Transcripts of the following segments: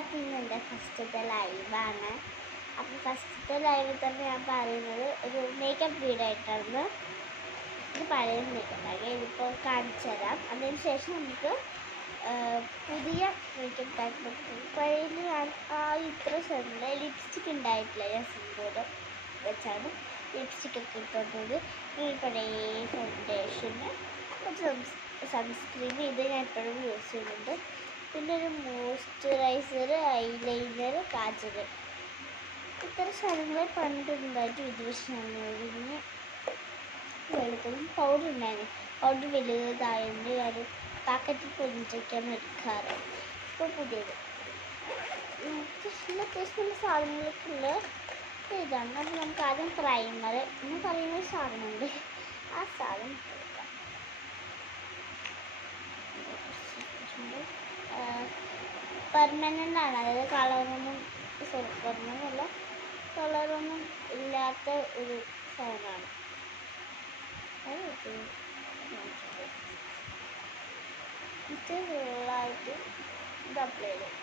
അപ്പം ഇന്ന് എൻ്റെ ഫസ്റ്റത്തെ ലൈവാണ്. അപ്പം ഫസ്റ്റത്തെ ലൈവിൽ തന്നെ ഞാൻ പറയുന്നത് ഒരു മേക്കപ്പ് വീഡിയോ ആയിട്ടാണ്. ഇത് പഴയ മേക്കപ്പ് ആകെ ഇതിപ്പോൾ കാണിച്ചു തരാം. അതിനുശേഷം നമുക്ക് പുതിയ മേക്കപ്പ് പാക്ക് പഴയ ഞാൻ ഇത്ര സമയം ലിപ്സ്റ്റിക് ഉണ്ടായിട്ടില്ല. ഞാൻ സിംബോർഡ് വെച്ചാണ് ലിപ്സ്റ്റിക്കൊക്കെ ഇട്ടുകൊണ്ടത്. ഈ പഴയ ഫൗണ്ടേഷന് കുറച്ച് സൺസ്ക്രീൻ ഇത് ഞാൻ എപ്പോഴും യൂസ് ചെയ്യുന്നുണ്ട്. പിന്നെ ഒരു മോയ്സ്ചറൈസർ, ഐലൈനർ, കാജൽ, ഇത്ര സാധനങ്ങൾ പണ്ടുണ്ടായിട്ട് ഇത് പിന്നെ വെളുത്തതും പൗഡർ ഉണ്ടായിരുന്നു. പൗഡർ വലുതായതുകൊണ്ട് ഒരു പാക്കറ്റിൽ പൊതിച്ചൊക്കെയാണ് എടുക്കാറ്. ഇപ്പോൾ പുതിയത് അത്യാവശ്യം നല്ല സാധനങ്ങളൊക്കെ ഉള്ള ഇതാണ്. അപ്പോൾ നമുക്ക് ആദ്യം പ്രൈമർ എന്ന് പറയുന്ന സാധനമുണ്ട്. ആ സാധനം പെർമനൻ്റ് ആണ്. അതായത് കളറൊന്നും പെർമനൻ്റ് കളറൊന്നും ഇല്ലാത്ത ഒരു സാധനമാണ്. ഫുള്ളായിട്ട് ഇത് അപ്ലൈ ചെയ്യും.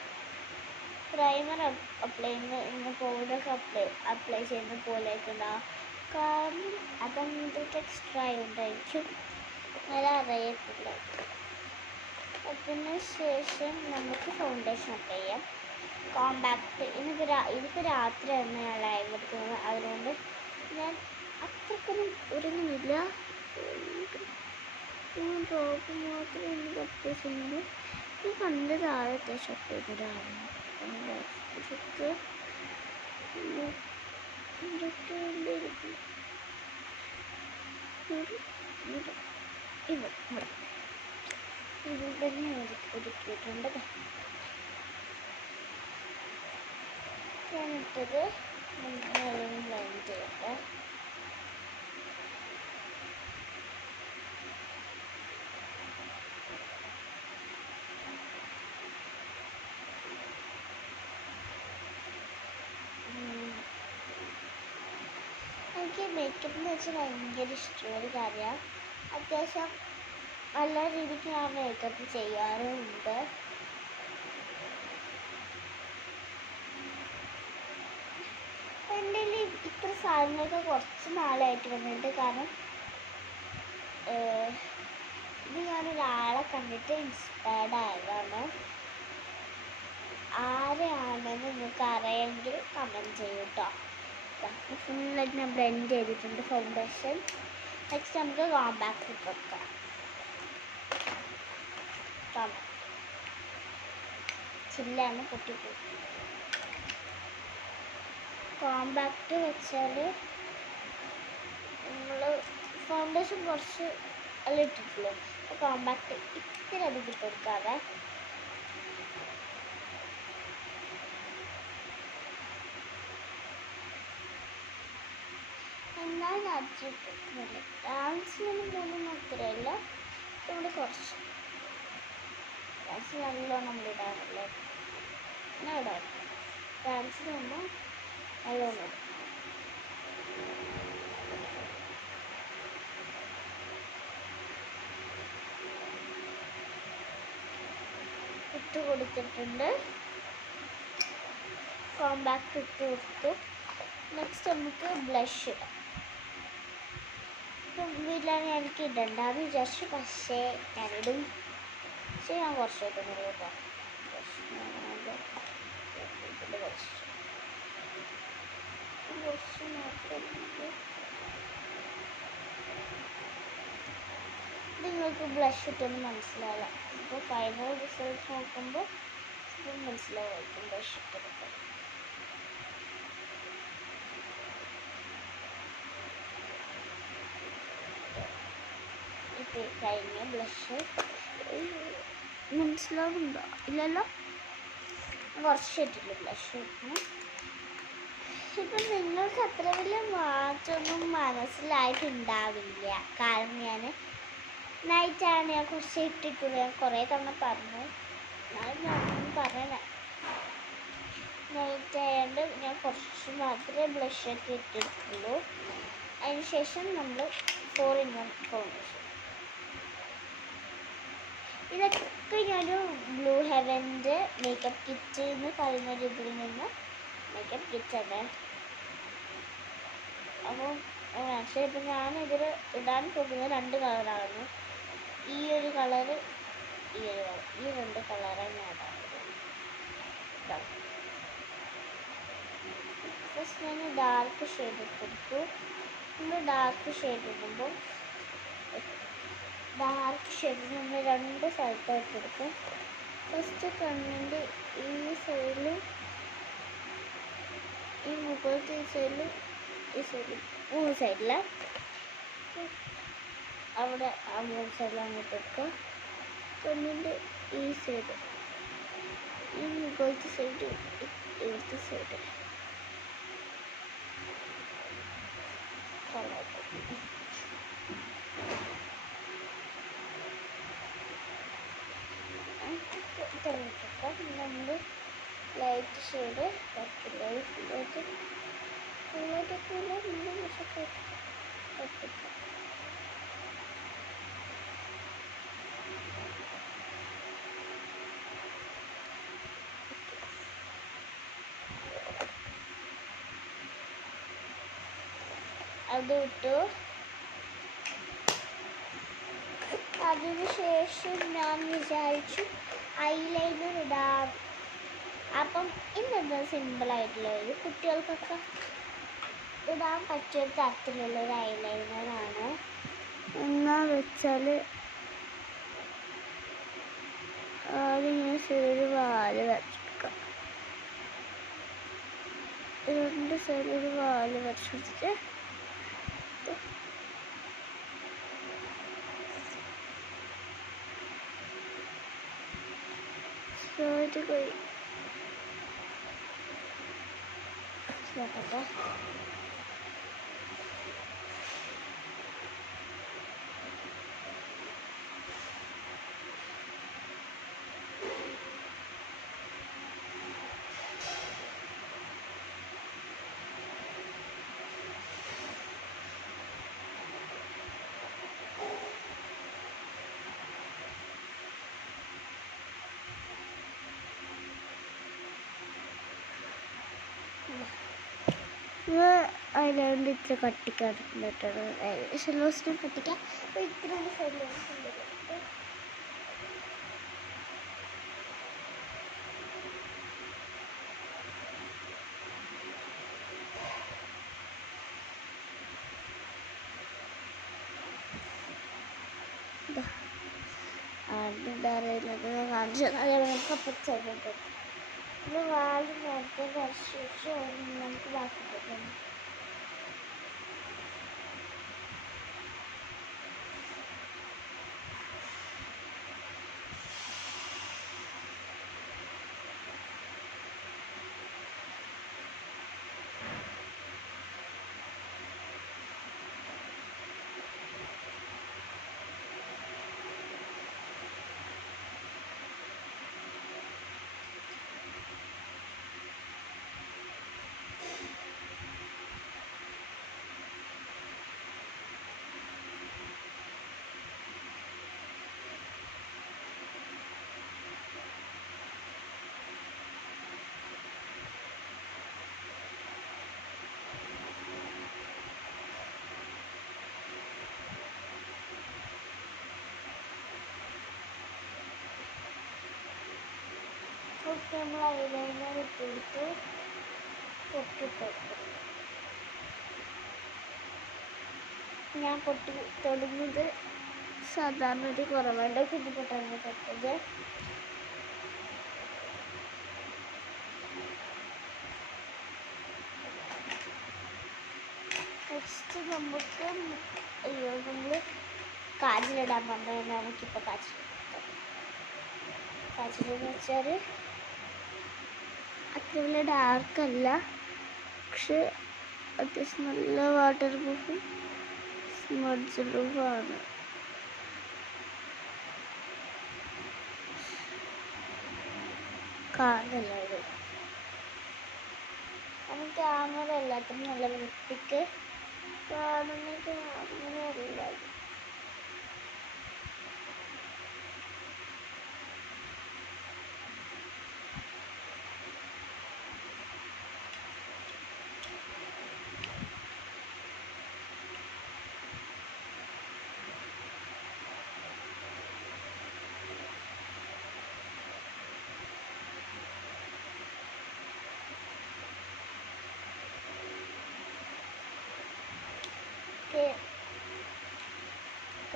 പ്രൈമർ അപ്ലൈ ചെയ്യുന്ന പൗഡറൊക്കെ അപ്ലൈ ചെയ്യുന്ന പോലെയൊക്കെ ഉണ്ടാവും. കാരണം അതെന്തൊക്കെ എക്സ്ട്രാ ആയതുകൊണ്ടായിരിക്കും നല്ല അറിയത്തില്ല. അതിന് ശേഷം നമുക്ക് ഫൗണ്ടേഷൻ അപ്ലൈ ചെയ്യാം. കോമ്പാക്റ്റ് ഇതിപ്പോൾ രാത്രിയാണ് ഞാൻ ലൈവ് എടുക്കുന്നത്. അതുകൊണ്ട് ഞാൻ അത്രക്കൊന്നും ഒരുങ്ങുന്നില്ല. ഡ്രോപ്പ് മാത്രമേ എനിക്ക് അപ്ലൈ ചെയ്യുന്നത്. ഈ കണ്ട താഴെ അത്യാവശ്യം അപ്ലൈ ചെയ്തൊരാളാണ്. ഇതൊക്കെ ഇതിൽ തന്നെ ഒതുക്കിയിട്ടുണ്ട്. ഞാനിട്ടത് ബ്ലെൻഡ് ചെയ്യട്ടെ. എനിക്ക് മേക്കപ്പ് എന്ന് വെച്ചാൽ ഭയങ്കര ഇഷ്ടമുള്ളൊരു കാര്യമാണ്. അത്യാവശ്യം നല്ല രീതിക്ക് ഞാൻ മേക്കപ്പ് ചെയ്യാറുമുണ്ട്. എൻ്റെ ഇത്ര സാധനങ്ങളൊക്കെ കുറച്ച് നാളായിട്ട് വന്നിട്ട്. കാരണം ഇത് ഞാനൊരാളെ കണ്ടിട്ട് ഇൻസ്പയർഡ് ആയതാണ്. ആരെയാണെന്ന് നിങ്ങൾക്ക് അറിയാമെങ്കിൽ കമൻറ്റ് ചെയ്യൂ കേട്ടോ. ഫുള്ളായിട്ട് ഞാൻ ബ്ലെൻഡ് ചെയ്തിട്ടുണ്ട് ഫൗണ്ടേഷൻ. നെക്സ്റ്റ് നമുക്ക് കോമ്പാക്റ്റ് ഇട്ട് കൊടുക്കാം. ചില്ലാണ് പൊട്ടിപ്പോയി. കോമ്പാക്റ്റ് വെച്ചാൽ നമ്മൾ ഫൗണ്ടേഷൻ കുറച്ച് അല്ല ഇട്ടിട്ടുള്ളൂ. അപ്പോൾ കോമ്പാക്റ്റ് ഇത്തിരി അധികം ഇട്ട് കൊടുക്കാതെ എന്നാൽ അത്ര ഇട്ടിട്ടില്ല. ഡാൻസിന് പോലും അത്രയല്ല. ഇവിടെ കുറച്ച് ഡാൻസ് നല്ലോണം നമ്മൾ ഇടാറില്ല. ഞാൻ ഇടാറില്ല. ഡാൻസിന് മുമ്പ് നല്ലോണം ഇടും. ഇട്ട് കൊടുത്തിട്ടുണ്ട്. കോമ്പാക്റ്റ് ഇട്ട് കൊടുത്തു. നെക്സ്റ്റ് നമുക്ക് ബ്ലഷ് ഇടാം. ഇപ്പം വീട്ടിലാണ് എനിക്ക് ഇടണ്ടെന്ന് വിചാരിച്ചു. പക്ഷേ ഞാനിടും. പക്ഷേ ഞാൻ കുറച്ചിട്ടുള്ളൂ കേട്ടോ. കുറച്ച് മാത്രം നിങ്ങൾക്ക് ബ്ലഷ് ഇട്ടൊന്നും മനസ്സിലാവില്ല. ഇപ്പോൾ ഫൈനൽ റിസൾട്ട് നോക്കുമ്പോൾ ഇത് മനസ്സിലാവായിരിക്കും ബ്ലഷ് ഇട്ടെടുക്കാം. ഇപ്പോൾ കഴിഞ്ഞ ബ്ലഷ് മനസ്സിലാവുന്നുണ്ടോ? ഇല്ലല്ലോ. കുറച്ച് ഇട്ടില്ല ബ്ലഷ്. ഇപ്പം നിങ്ങൾക്ക് അത്ര വലിയ മാറ്റമൊന്നും മനസ്സിലായിട്ടുണ്ടാവില്ല. കാരണം ഞാൻ നൈറ്റാണ് ഞാൻ കുറച്ച് ഇട്ടിട്ടുള്ളൂ. ഞാൻ കുറേ തവണ പറഞ്ഞു. എന്നാലും ഞാനൊന്നും പറയണേ. നൈറ്റ് ആയതുകൊണ്ട് ഞാൻ കുറച്ച് മാത്രമേ ബ്ലഷൊക്കെ ഇട്ടിട്ടുള്ളൂ. അതിനുശേഷം നമ്മൾ 4-in-1 ഫൗണ്ടേഷൻ. ഇതൊക്കെ ഞാനൊരു ബ്ലൂ ഹെവൻ റെവൻ്റെ മേക്കപ്പ് കിറ്റ് എന്ന് പറയുന്ന ഒരു ഇതിൽ നിന്ന് മേക്കപ്പ് കിറ്റ് അല്ലേ. അപ്പം പക്ഷേ ഇപ്പം ഞാനിതിൽ ഇടാൻ പോകുന്നത് 2 കളറാണ്. ഈ ഒരു കളറ്, ഈ ഒരു കളർ, ഈ 2 കളറാണ് ഞാൻ ഇടാൻ പോകുന്നത്. ഫസ്റ്റ് ഞാൻ ഡാർക്ക് ഷെയ്ഡ് എടുത്തെടുത്തു. നമ്മൾ ഡാർക്ക് ഷെയ്ഡ് ഇടുമ്പോൾ ഡാർക്ക് ഷെയ്ഡ് നമ്മൾ 2 സ്ഥലത്തായിട്ട് എടുക്കും. ഫസ്റ്റ് കണ്ണിൻ്റെ ഈ സൈഡിലും ഈ മുകളിലത്തെ ഈ സൈഡിലും ഈ സൈഡിലും 3 സൈഡിൽ അവിടെ ആ 3 സൈഡിൽ അങ്ങോട്ട് എടുക്കുക. കണ്ണിൻ്റെ ഈ സൈഡ്, ഈ മുകളിലത്തെ സൈഡ്, ഇവിടുത്തെ സൈഡ് നമ്മൾ ലൈറ്റ് ഷെയ്ഡ് അത് ഇട്ടു. അതിനുശേഷം ഞാൻ വിചാരിച്ചു ഐലൈനർ ഇടാം. അപ്പം ഇന്നെന്താ സിമ്പിളായിട്ടുള്ള ഒരു കുട്ടികൾക്കൊക്കെ ഇടാൻ പറ്റിയൊരു തരത്തിലുള്ളൊരു ഐലൈനറാണ്. എന്നാ വെച്ചാൽ ആദ്യം ചെറിയൊരു വാല് വരച്ചെടുക്കാം. 2 സൈഡിലൊരു വാല് വരച്ചെടുത്തിട്ട് പോയി നോക്കട്ടെ. ഐലൈനർ ഇത്ര കട്ടിക്കാറുണ്ടായിട്ടാണ് ഷെല്ലോസിനെ കട്ടിക്കാൻ. അപ്പോൾ ഇത്രയും സൈഡിലാണ് അറിയുന്നത് കാണിച്ചു. അതേപോലെ നമുക്ക് അപ്പുറത്ത് ഇത് വാല് നേരത്തെ വരച്ച് നമുക്ക് ബാക്കി പോകും. നമ്മൾ ഐലൈനർ ഇട്ടെടുത്ത് പൊട്ടിട്ടു. ഞാൻ പൊട്ടി തൊടുന്നത് സാധാരണ ഒരു കുറവുണ്ട് കുഞ്ഞിപ്പൊട്ടാണ് തൊട്ടത്. നെക്സ്റ്റ് നമുക്ക് നമ്മൾ കാജിലിടാൻ പറഞ്ഞാൽ നമുക്കിപ്പോൾ കാജിലെന്ന് വെച്ചാൽ അത്ര വലിയ ഡാർക്കല്ല, പക്ഷെ അത്യാവശ്യം നല്ല വാട്ടർ പ്രൂഫും സ്മഡ്ജ് പ്രൂഫാണ്. കാണുന്നില്ല, നമുക്ക് ക്യാമറ എല്ലാത്തിനും നല്ല വൃത്തിക്ക് കാണുന്നത് അങ്ങനെയല്ല.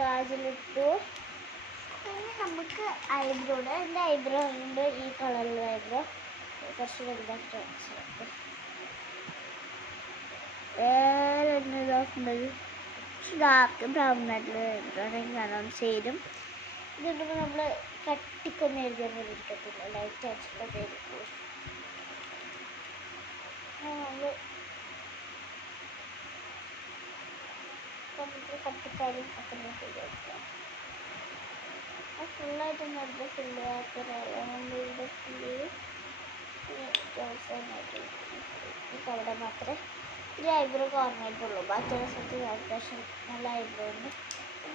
കാജലിട്ടു. പിന്നെ നമുക്ക് ഐബ്രോ ഉണ്ട്. എൻ്റെ ഐബ്രോ ഉണ്ട് ഈ കളറിലുള്ള ഐബ്രോ കുറച്ച് വലുതായിട്ട് വെച്ചിട്ട് വേറെ ഇതാക്കുന്നത് ഡാർക്ക് ബ്രൗൺ ആയിട്ടുള്ള ഐബ്രോണെങ്കിൽ നല്ലോണം ചേരും. ഇതുകൊണ്ടിപ്പോൾ നമ്മൾ കട്ടിക്കൊന്നും എഴുതിയ പോലെ ഇരിക്കത്തില്ല, ലൈറ്റ് ആയിട്ടുള്ളത് ആയിരിക്കും. നമ്മൾ കട്ടിക്കാരും ഒക്കെ ചെയ്ത് കൊടുക്കാം. ഫുള്ളായിട്ടൊന്നും എടുത്ത് ഫില്ല് ചെയ്യാത്ത ഫില്ല് അവിടെ മാത്രമേ ഈ ഐബ്രോ കുറഞ്ഞിട്ടുള്ളൂ. ബാക്കിയുള്ള സ്ഥലത്ത് അത്യാവശ്യം നല്ല ഐബ്രോ ഉണ്ട്.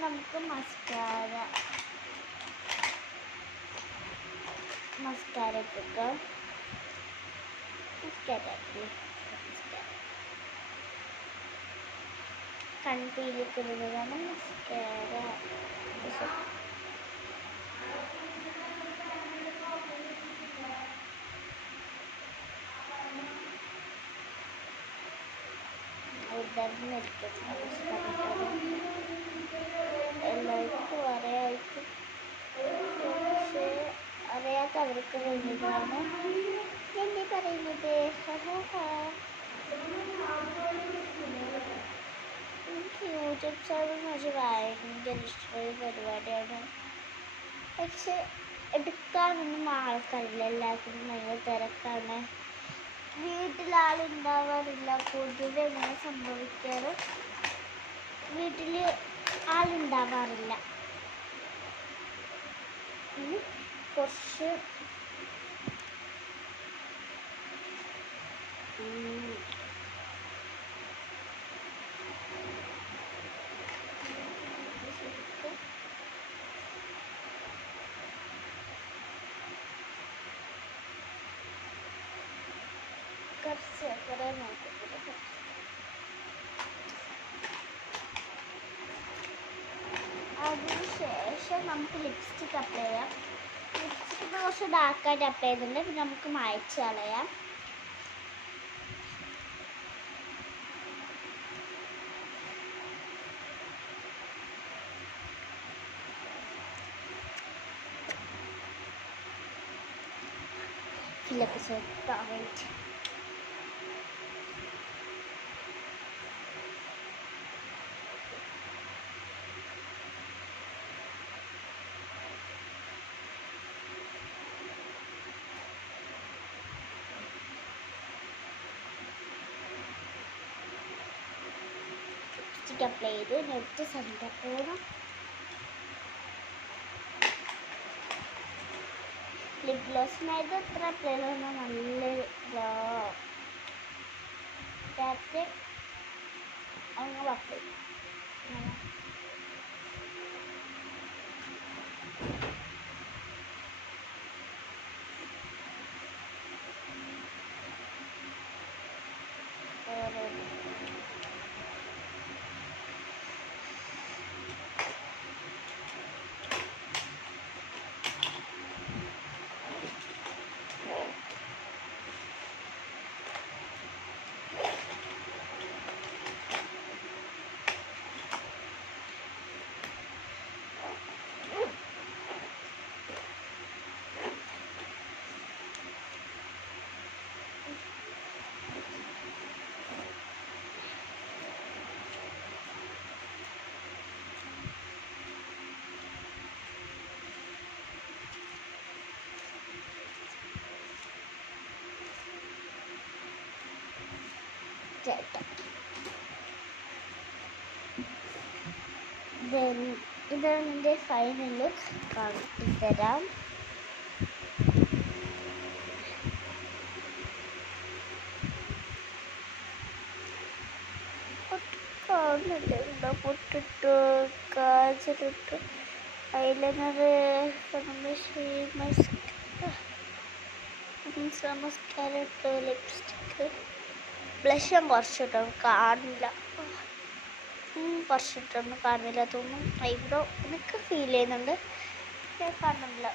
നമുക്ക് മസ്കാര ഇട്ടിട്ട് കൺപീലിയൊക്കെ ഇടുന്നതാണ് മസ്കാര. എല്ലാവർക്കും അറിയാമായിരിക്കും, പക്ഷേ അറിയാത്തവർക്ക് വേണ്ടിയിട്ടാണ് എന്നെ പറയുന്നത്. എനിക്ക് യൂട്യൂബ് ചാനൽ എന്ന് വെച്ചാൽ ഭയങ്കര ഇഷ്ടമുള്ള പരിപാടിയാണ്. പക്ഷെ എടുക്കാനൊന്നും ആൾക്കാരില്ല, എല്ലാവർക്കും ഭയങ്കര തിരക്കാണ്. വീട്ടിലാളുണ്ടാവാറില്ല. പൊതുവെ എങ്ങനെ സംഭവിക്കാറ്, വീട്ടിൽ ആളുണ്ടാവാറില്ല. കുറച്ച് കുറേ നോക്കിയിട്ട് അതിനുശേഷം നമുക്ക് ലിപ്സ്റ്റിക് അപ്ലൈ ചെയ്യാം. ലിപ്സ്റ്റിക്ക് കുറച്ച് ഡാർക്കായിട്ട് അപ്ലൈ ചെയ്തിട്ടുണ്ട്. പിന്നെ നമുക്ക് മായ്ച്ച് കളയാം. ഫില്ലൊക്കെ സെറ്റായിട്ട് അപ്ലൈ ചെയ്ത് നെറ്റ് സെൻറ്റർ പോകണം. ലിപ് ഗ്ലോസിനായത് എത്ര അപ്ലൈ ചെയ്യണം, നല്ലൊരു ഗ്ലോ ടാപ്പ് അങ്ങനെ അപ്ലൈ ചെയ്യും. ഇതാണ് എൻ്റെ ഫൈനൽ ലുക്ക്. കാണിച്ചുതരാം. കാണുന്നില്ല, പൊട്ടിട്ടു, കാജലിട്ടു, ഐലൈനർ, മസ്കാര ഇട്ടു, ലിപ്സ്റ്റിക്ക്, ബ്ലഷും കുറച്ചിട്ടു, കാണില്ല, കുറച്ചിട്ടൊന്നും കാണുന്നില്ല തോന്നുന്നു. ഐബ്രോ എനിക്ക് ഫീൽ ചെയ്യുന്നുണ്ട്, കാണുന്നില്ല.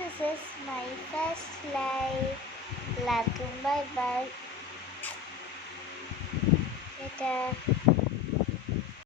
This is my first life. എല്ലാവർക്കും ബൈ ബൈ.